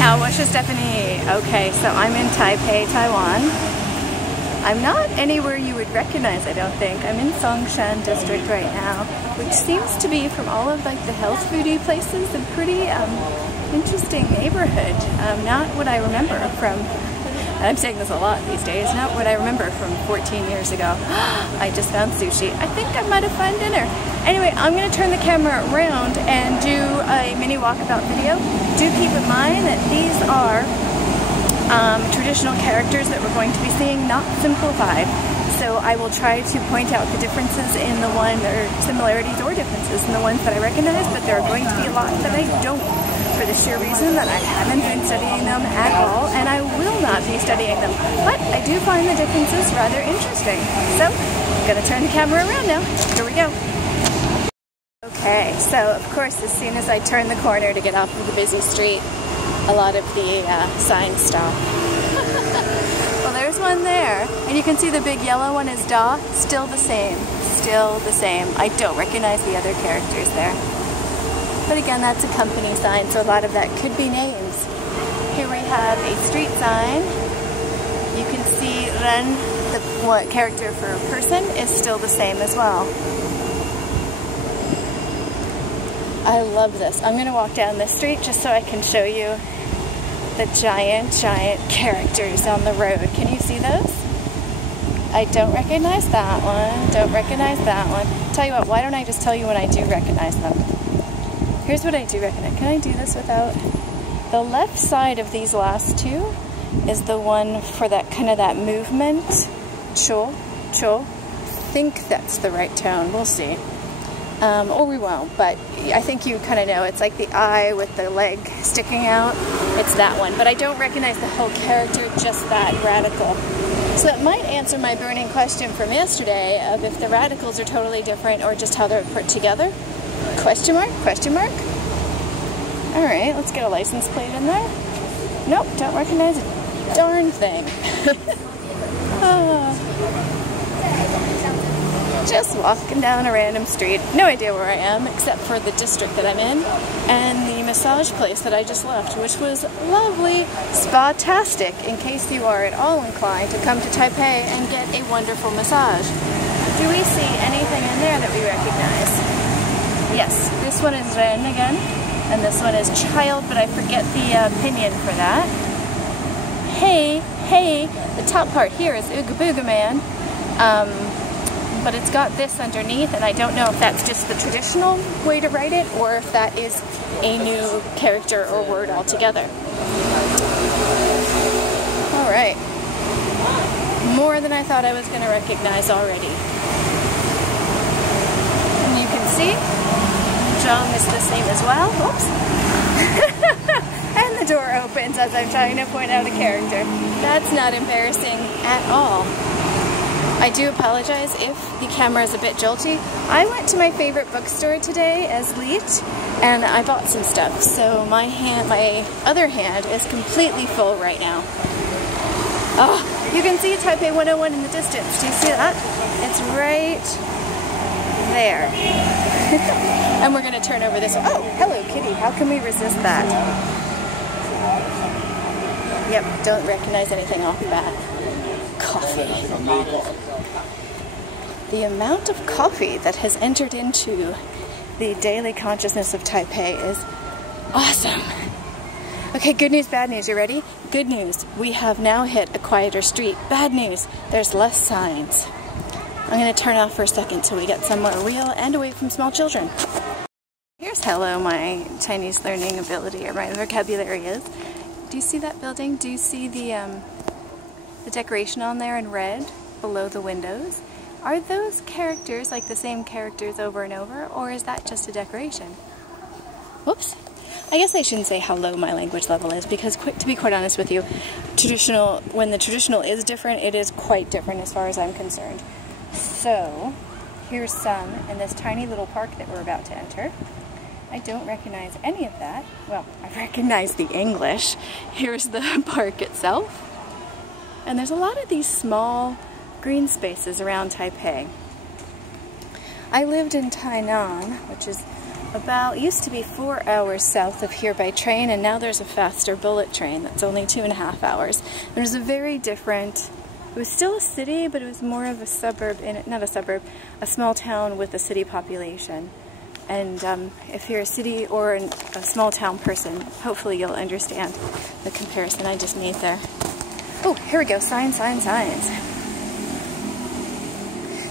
好，我是 Stephanie. Okay, so I'm in Taipei, Taiwan. I'm not anywhere you would recognize, I don't think. I'm in Songshan district right now, which seems to be, from all of like the health foodie places, a pretty interesting neighborhood. Not what I remember from, and I'm saying this a lot these days, not what I remember from 14 years ago. I just found sushi. I think I might have found dinner. Anyway, I'm going to turn the camera around and do a mini walkabout video. Do keep in mind that these are traditional characters that we're going to be seeing, not simplified. So I will try to point out the differences in the one, or similarities or differences in the ones that I recognize, but there are going to be a lot that I don't, for the sheer reason that I haven't been studying them at all, and I will not be studying them. But I do find the differences rather interesting. So I'm going to turn the camera around now. Here we go. Okay, so of course as soon as I turn the corner to get off of the busy street, a lot of the signs stop. Well, there's one there, and you can see the big yellow one is Da. Still the same. Still the same. I don't recognize the other characters there. But again, that's a company sign, so a lot of that could be names. Here we have a street sign. You can see Ren, the character for a person, is still the same as well. I love this. I'm going to walk down this street just so I can show you the giant characters on the road. Can you see those? I don't recognize that one. Don't recognize that one. Tell you what, why don't I just tell you when I do recognize them? Here's what I do recognize. Can I do this without? The left side of these last two is the one for that kind of that movement. Cho. I think that's the right tone. We'll see. Or we won't, but I think you kind of know. It's like the eye with the leg sticking out. It's that one. But I don't recognize the whole character, just that radical. So that might answer my burning question from yesterday of if the radicals are totally different or just how they're put together. Question mark? Question mark? Alright, let's get a license plate in there. Nope, don't recognize a darn thing. Just walking down a random street. No idea where I am, except for the district that I'm in, and the massage place that I just left, which was lovely. Spatastic, in case you are at all inclined to come to Taipei and get a wonderful massage. Do we see anything in there that we recognize? Yes, this one is Ren again, and this one is Child, but I forget the pinyin for that. Hey, the top part here is Ooga Booga Man. But it's got this underneath, and I don't know if that's just the traditional way to write it or if that is a new character or word altogether. Alright. More than I thought I was going to recognize already. And you can see, Zhang is the same as well. Oops. And the door opens as I'm trying to point out a character. That's not embarrassing at all. I do apologize if the camera is a bit jolty. I went to my favorite bookstore today as Leet, and I bought some stuff, so my other hand is completely full right now. Oh, you can see Taipei 101 in the distance. Do you see that? It's right there. And we're going to turn over this. Oh, hello kitty. How can we resist that? Yep, don't recognize anything off the bat. Coffee. The amount of coffee that has entered into the daily consciousness of Taipei is awesome. Okay, good news, bad news. You ready? Good news. We have now hit a quieter street. Bad news. There's less signs. I'm going to turn off for a second till we get somewhere real and away from small children. Here's hello, my Chinese learning ability, or my vocabulary is. Do you see that building? Do you see the decoration on there in red below the windows? Are those characters like the same characters over and over, or is that just a decoration? Whoops. I guess I shouldn't say how low my language level is, because to be quite honest with you, when the traditional is different, it is quite different as far as I'm concerned. So, here's some in this tiny little park that we're about to enter. I don't recognize any of that. Well, I recognize the English. Here's the park itself. And there's a lot of these small green spaces around Taipei. I lived in Tainan, which is used to be 4 hours south of here by train, and now there's a faster bullet train that's only 2.5 hours. It was a very different, it was still a city, but it was more of a suburb, not a suburb, a small town with a city population. And if you're a city or a small town person, hopefully you'll understand the comparison I just made there. Oh, here we go, signs.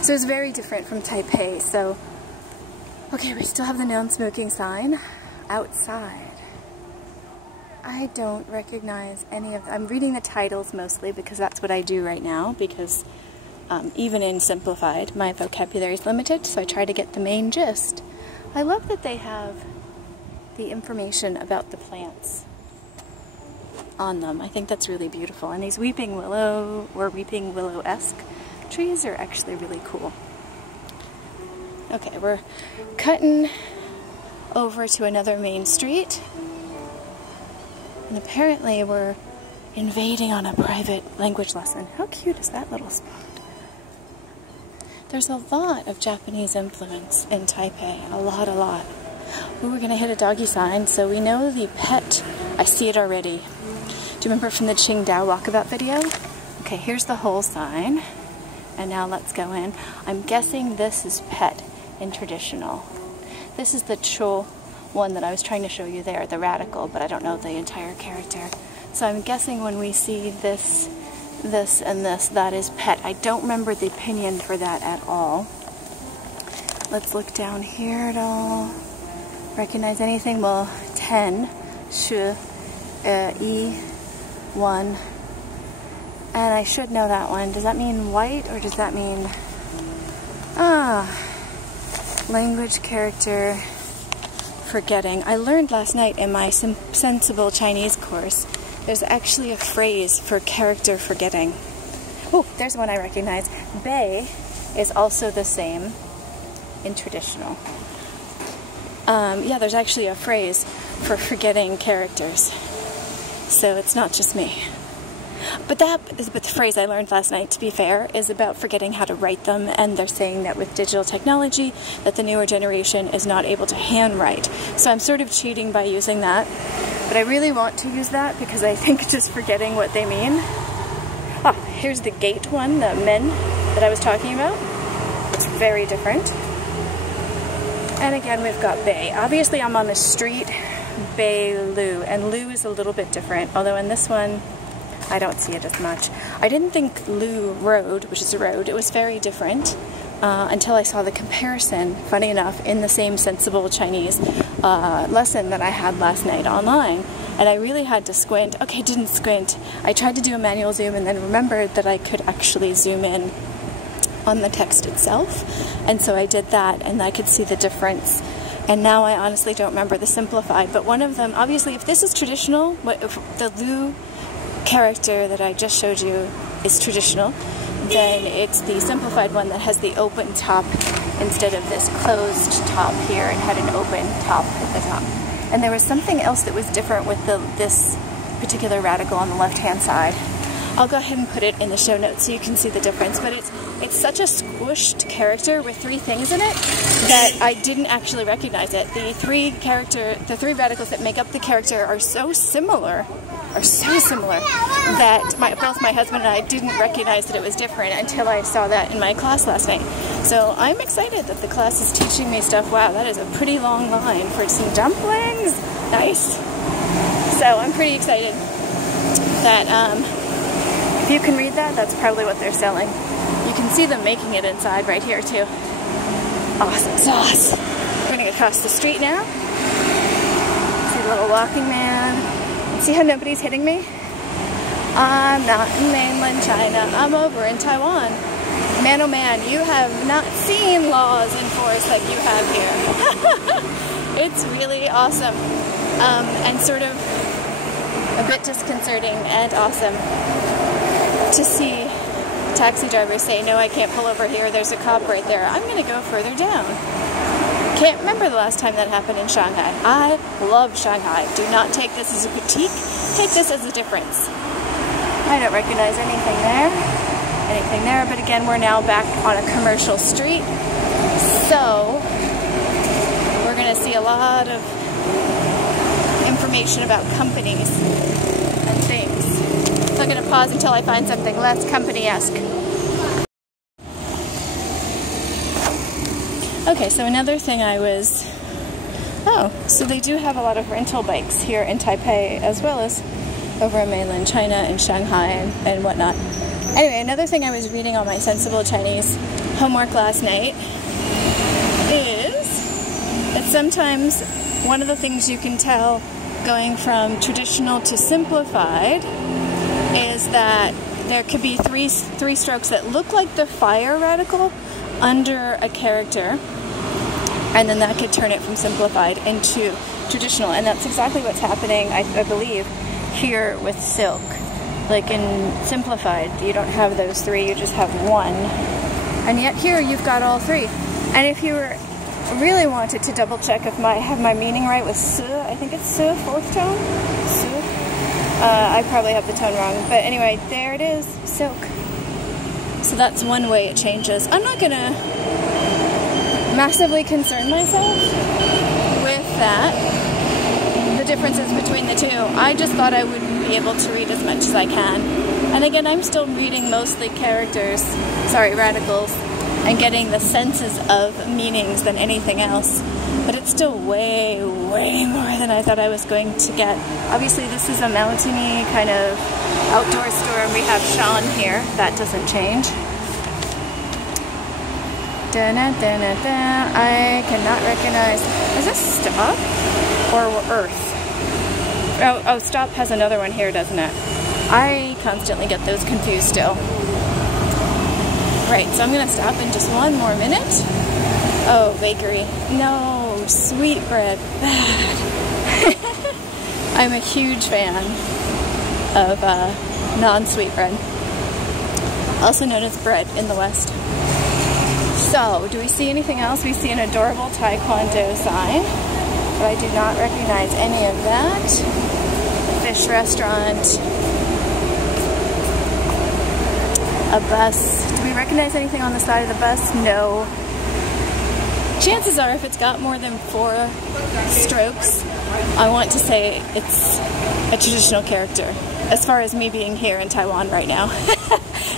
So it's very different from Taipei. So, okay, we still have the non-smoking sign outside. I don't recognize any of them. I'm reading the titles mostly because that's what I do right now, because even in simplified, my vocabulary is limited, so I try to get the main gist. I love that they have the information about the plants on them. I think that's really beautiful. And these weeping willow, or weeping willow-esque trees are actually really cool. Okay, we're cutting over to another main street. And apparently we're invading on a private language lesson. How cute is that little spot? There's a lot of Japanese influence in Taipei, a lot. Ooh, we're gonna hit a doggy sign, so we know the pet, I see it already. Do you remember from the Qingdao walkabout video? Okay, here's the whole sign, and now let's go in. I'm guessing this is pet in traditional. This is the Cho one that I was trying to show you there, the radical, but I don't know the entire character. So I'm guessing when we see this, and this, that is pet. I don't remember the opinion for that at all. Let's look down here at all. Recognize anything? Well, 10, shu, E, 1. And I should know that one. Does that mean white, or does that mean... language, character, forgetting. I learned last night in my sensible Chinese course, there's actually a phrase for character forgetting. Oh, there's one I recognize. Bei is also the same in traditional. Yeah, there's actually a phrase for forgetting characters. So it's not just me. But the phrase I learned last night, to be fair, is about forgetting how to write them, and they're saying that with digital technology, that the newer generation is not able to handwrite. So I'm sort of cheating by using that, but I really want to use that because I think just forgetting what they mean. Ah, here's the gate one, the men that I was talking about. It's very different. And again, we've got Bei. Obviously, I'm on the street, Bei Lu, and Lu is a little bit different, although in this one, I don't see it as much. I didn't think Lu Road, which is a road, it was very different until I saw the comparison, funny enough, in the same sensible Chinese lesson that I had last night online. And I really had to squint. Okay, didn't squint. I tried to do a manual zoom and then remembered that I could actually zoom in on the text itself. And so I did that, and I could see the difference. And now I honestly don't remember the simplified. But one of them, obviously, if this is traditional, if the Lu character that I just showed you is traditional, then it's the simplified one that has the open top instead of this closed top here and had an open top at the top. And there was something else that was different with this particular radical on the left-hand side. I'll go ahead and put it in the show notes so you can see the difference, but it's such a squished character with 3 things in it that I didn't actually recognize it. The three radicals that make up the character are so similar that both my husband and I didn't recognize that it was different until I saw that in my class last night. So I'm excited that the class is teaching me stuff. Wow, that is a pretty long line for some dumplings. Nice. So I'm pretty excited that if you can read that, that's probably what they're selling. You can see them making it inside right here too. Awesome sauce. We're gonna go across the street now. See the little walking man. See how nobody's hitting me? I'm not in mainland China. I'm over in Taiwan. Man, oh man, you have not seen laws in force like you have here. It's really awesome. And sort of a bit disconcerting and awesome to see taxi drivers say, no, I can't pull over here. There's a cop right there. I'm going to go further down. Can't remember the last time that happened in Shanghai. I love Shanghai. Do not take this as a critique. Take this as a difference. I don't recognize anything there, but again, we're now back on a commercial street. So we're gonna see see a lot of information about companies and things. So I'm going to pause until I find something less company-esque. Okay, so another thing so they do have a lot of rental bikes here in Taipei, as well as over in mainland China and Shanghai and whatnot. Anyway, another thing I was reading on my Sensible Chinese homework last night is that sometimes one of the things you can tell going from traditional to simplified is that there could be three strokes that look like the fire radical under a character, and then that could turn it from simplified into traditional. And that's exactly what's happening, I believe, here with silk. Like in simplified, you don't have those three, you just have one. And yet here you've got all three. And if you really wanted to double check if I have my meaning right with su, I think it's su, fourth tone? Su? I probably have the tone wrong. But anyway, there it is, silk. So that's one way it changes. I'm not gonna massively concern myself with that, the differences between the two. I just thought I would be able to read as much as I can. And again, I'm still reading mostly radicals, and getting the senses of meanings than anything else. But it's still way, way more than I thought I was going to get. Obviously, this is a mountainy kind of outdoor store, and we have shàng here. That doesn't change. I cannot recognize. Is this stop or earth? Oh, stop has another one here, doesn't it? I constantly get those confused still. Right, so I'm gonna stop in just one more minute. Oh, bakery. No, sweet bread. Bad. I'm a huge fan of non-sweet bread, also known as bread in the West. So, do we see anything else? We see an adorable Taekwondo sign, but I do not recognize any of that. Fish restaurant. A bus. Do we recognize anything on the side of the bus? No. Chances are, if it's got more than 4 strokes, I want to say it's a traditional character, as far as me being here in Taiwan right now.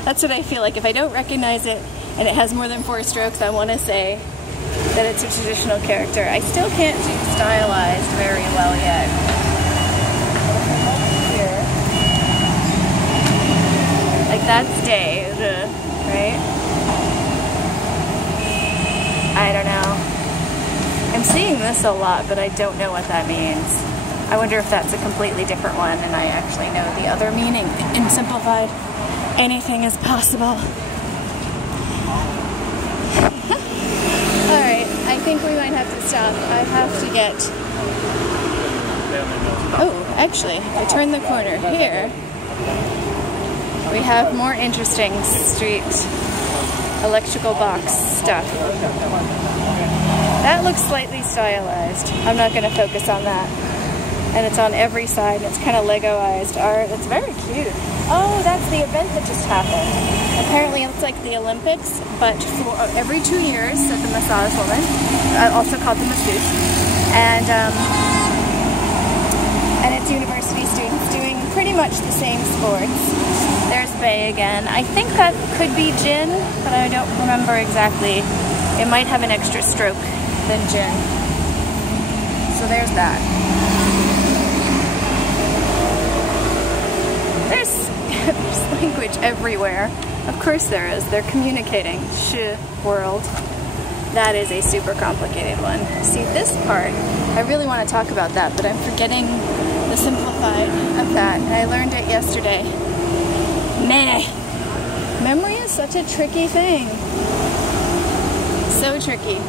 That's what I feel like. If I don't recognize it and it has more than 4 strokes, I want to say that it's a traditional character. I still can't do stylized very well yet. Here. Like that's day, right? I don't know. I'm seeing this a lot, but I don't know what that means. I wonder if that's a completely different one and I actually know the other meaning. In simplified, anything is possible. Alright, I think we might have to stop. I have to get... Oh, actually, if I turn the corner here, we have more interesting street electrical box stuff. That looks slightly stylized. I'm not going to focus on that. And it's on every side, and it's kind of Legoized art. It's very cute. Oh, that's the event that just happened. Apparently it's like the Olympics, but for every 2 years, said the massage woman, also called the masseuse, and it's university students doing pretty much the same sports. There's Bei again. I think that could be Jin, but I don't remember exactly. It might have an extra stroke than Jin. So there's that. There's language everywhere. Of course there is. They're communicating. Shi world. That is a super complicated one. See, this part, I really want to talk about that, but I'm forgetting the simplified of that. And I learned it yesterday. Meh. Memory is such a tricky thing. So tricky.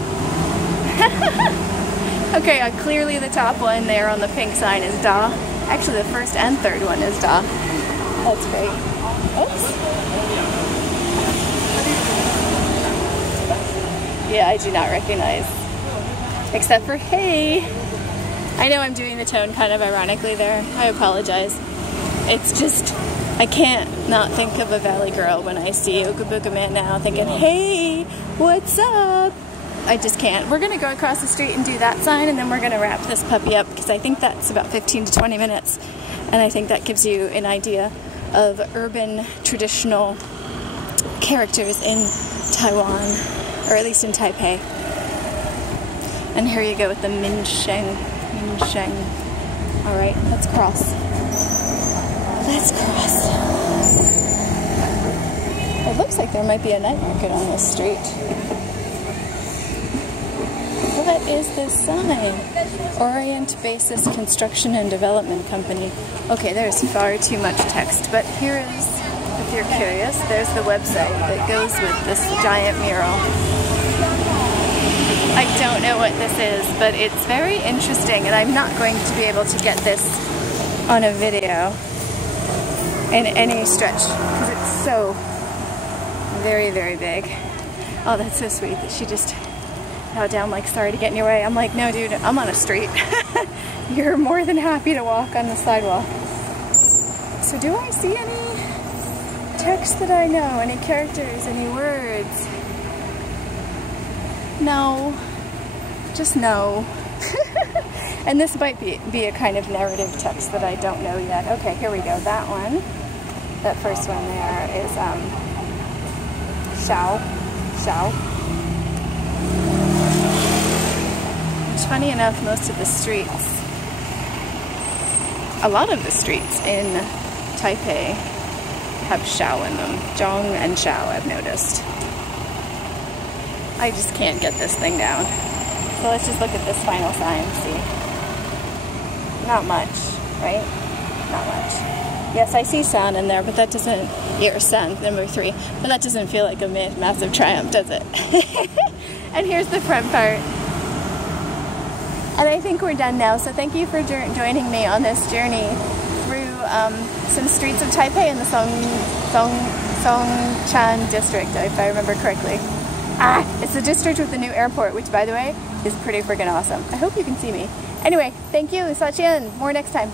Okay, clearly the top one there on the pink sign is da. Actually, the first and third one is da. That's great. Oops. Yeah, I do not recognize. Except for hey. I know I'm doing the tone kind of ironically there. I apologize. It's just, I can't not think of a Valley Girl when I see Ooga Booga Man now thinking, hey, what's up? I just can't. We're gonna go across the street and do that sign, and then we're gonna wrap this puppy up because I think that's about 15 to 20 minutes, and I think that gives you an idea of urban traditional characters in Taiwan, or at least in Taipei. And here you go with the Min Sheng. All right, let's cross. Let's cross. It looks like there might be a night market on this street. What is this sign? Orient Basis Construction and Development Company. Okay, there's far too much text, but here is, if you're curious, there's the website that goes with this giant mural. I don't know what this is, but it's very interesting, and I'm not going to be able to get this on a video in any stretch, because it's so very, very big. Oh, that's so sweet that she just bowed down like, sorry to get in your way. I'm like, no dude, I'm on a street. You're more than happy to walk on the sidewalk. So do I see any text that I know? Any characters? Any words? No. Just no. And this might be a kind of narrative text that I don't know yet. Okay, here we go. That one. That first one there is Shao. Which, funny enough, most of the streets, a lot of the streets in Taipei have Shao in them. Zhong and Shao, I've noticed. I just can't get this thing down. So let's just look at this final sign, see. Not much, right? Not much. Yes, I see San in there, but that doesn't, here, San, number 3, but that doesn't feel like a massive triumph, does it? And here's the front part. And I think we're done now, so thank you for joining me on this journey through some streets of Taipei in the Songshan district, if I remember correctly. It's the district with the new airport, which, by the way, is pretty freaking awesome. I hope you can see me. Anyway, thank you, Sachian. More next time.